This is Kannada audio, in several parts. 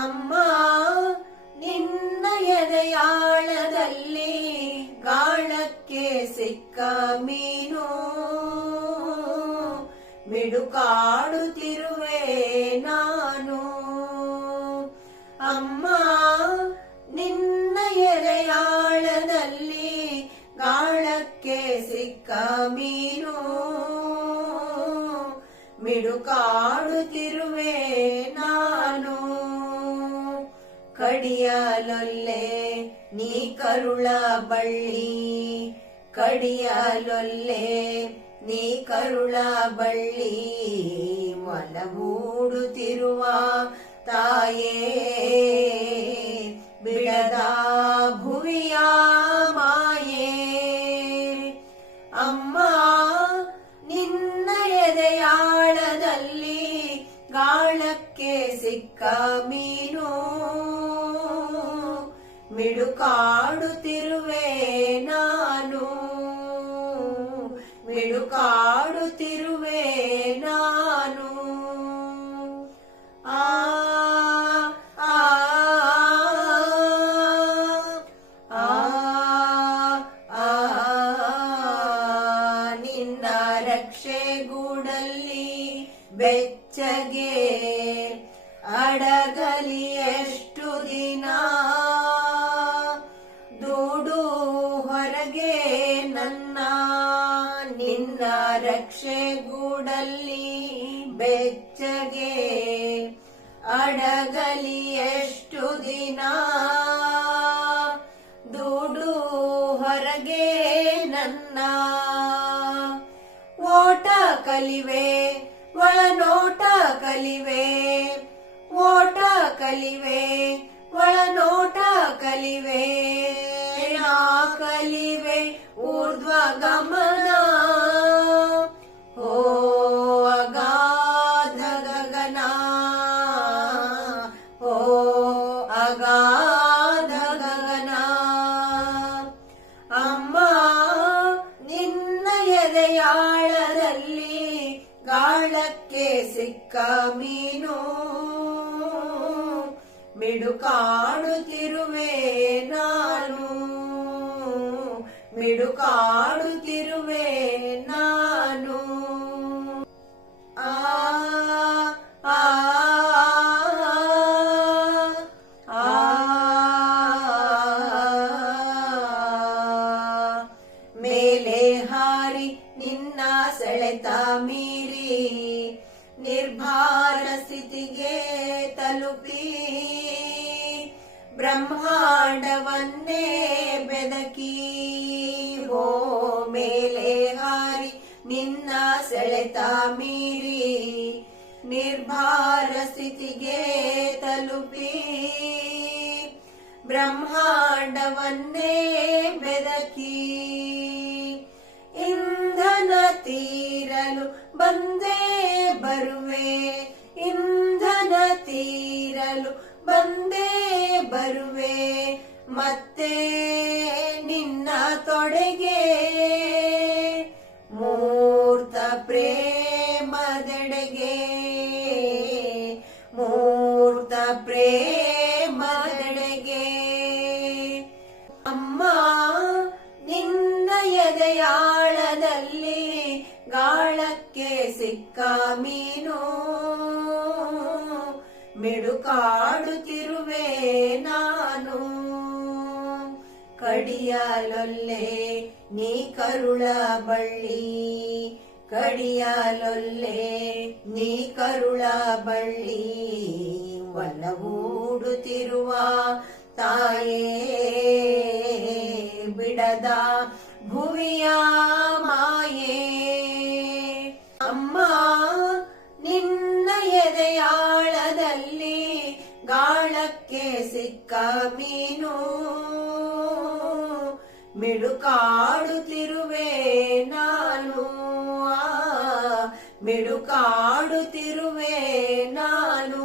ಅಮ್ಮ ನಿನ್ನ ಎದೆಯಾಳದಲ್ಲಿ ಗಾಳಕ್ಕೆ ಸಿಕ್ಕ ಮೀನು ಮಿಡುಕಾಡುತ್ತಿರುವೆ ನಾನು. ಅಮ್ಮ ನಿನ್ನ ಎದೆಯಾಳದಲ್ಲಿ ಗಾಳಕ್ಕೆ ಸಿಕ್ಕ ಮೀನು ಮಿಡುಕಾಡುತ್ತಿರುವೆ ನಾನು. ಕಡಿಯಲೊಲ್ಲೆ ನೀ ಕರುಳ ಬಳ್ಳಿ, ಕಡಿಯಲೊಲ್ಲೆ ನೀ ಕರುಳ ಬಳ್ಳಿ, ಮೊಲ ಮೂಡುತ್ತಿರುವ ತಾಯೇ ಬಿಡದ ಭುವಿಯ ಮಾಯೇ. ಅಮ್ಮ ನಿನ್ನ ಎದೆಯಾಳದಲ್ಲಿ ಗಾಳಕ್ಕೆ ಸಿಕ್ಕ ಮೀನು ಮಿಡುಕಾಡುತ್ತಿರುವೆ ನಾನು, ಮಿಡುಕಾಡುತ್ತಿರುವೆ ನಾನು. ಆ ಆ ಆ ನಿನ್ನ ರಕ್ಷೆಗೂಡಲ್ಲಿ ಬೆಚ್ಚಗೆ ಅಡಗಲಿ ಎಷ್ಟು ದಿನ, ದೂಡು ಹೊರಗೆ ನನ್ನ ನಿನ್ನ ರಕ್ಷೆಗೂಡಲ್ಲಿ ಬೆಚ್ಚಗೆ ಅಡಗಲಿ ಎಷ್ಟು ದಿನ, ದೂಡು ಹೊರಗೆ ನನ್ನ. ಓಟ ಕಲಿವೆ ಒಳನೋಟ ಕಲಿವೆ, ಓಟ ಕಲಿವೆ ಒಳನೋಟ ಕಲಿವೆ, ನಾ ಕಲಿವೆ ಊರ್ಧ್ವ ಗಮನ. ಓ ಅಗಾಧ ಗಗನ, ಓ ಅಗಾಧ ಗಗನ. ಅಮ್ಮ ನಿನ್ನ ಎದೆಯಾಳದಲ್ಲಿ ಗಾಳಕ್ಕೆ ಸಿಕ್ಕ ಮೀನು ಮಿಡುಕಾಡುತ್ತಿರುವೆ ನಾನು, ಮಿಡುಕಾಡುತ್ತಿರುವೆ ನಾನು. ಆ ಆ ಆ ಮೇಲೆ ಹಾರಿ ನಿನ್ನ ಸೆಳೆತ ಮೀರಿ ನಿರ್ಭಾರ ಸ್ಥಿತಿಗೆ ತಲುಪಿ ಬ್ರಹ್ಮಾಂಡವನ್ನೇ ಬೆದಕಿ. ಹೋ ಮೇಲೆ ಹಾರಿ ನಿನ್ನ ಸೆಳೆತ ಮೀರಿ ನಿರ್ಭಾರ ಸ್ಥಿತಿಗೆ ತಲುಪಿ ಬ್ರಹ್ಮಾಂಡವನ್ನೇ ಬೆದಕಿ. ಇಂಧನ ತೀರಲು ಬಂದೇ ಬರುವೆ, ಇಂಧನ ತೀರಲು ಬಂದೇ ಬರುವೆ, ಮತ್ತೆ ನಿನ್ನ ತೊಡೆಗೆ ಮೂರ್ತ ಪ್ರೇಮದೆಡೆಗೆ, ಮೂರ್ತ ಪ್ರೇಮದೆಡೆಗೆ. ಅಮ್ಮ ನಿನ್ನ ಎದೆಯಾಳದಲ್ಲಿ ಗಾಳಕ್ಕೆ ಸಿಕ್ಕ ಮೀನು ಮಿಡುಕಾಡುತ್ತಿರುವೆ ನಾನು. ಕಡಿಯಲೊಲ್ಲೆ ನೀ ಕರುಳ ಬಳ್ಳಿ, ಕಡಿಯಲೊಲ್ಲೆ ನೀ ಕರುಳ ಬಳ್ಳಿ, ಒಲವೂಡುತ್ತಿರುವ ತಾಯೇ ಬಿಡದ ಭುವಿಯ ಮಾಯೇ. ಅಮ್ಮ ನಿನ್ನ ಎದೆಯಾಳದಲ್ಲಿ ಗಾಳಕ್ಕೆ ಸಿಕ್ಕ ಮೀನು ಮಿಡುಕಾಡುತ್ತಿರುವೆ ನಾನು, ಮಿಡುಕಾಡುತ್ತಿರುವೆ ನಾನು,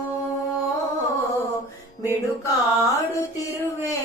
ಮಿಡುಕಾಡುತ್ತಿರುವೆ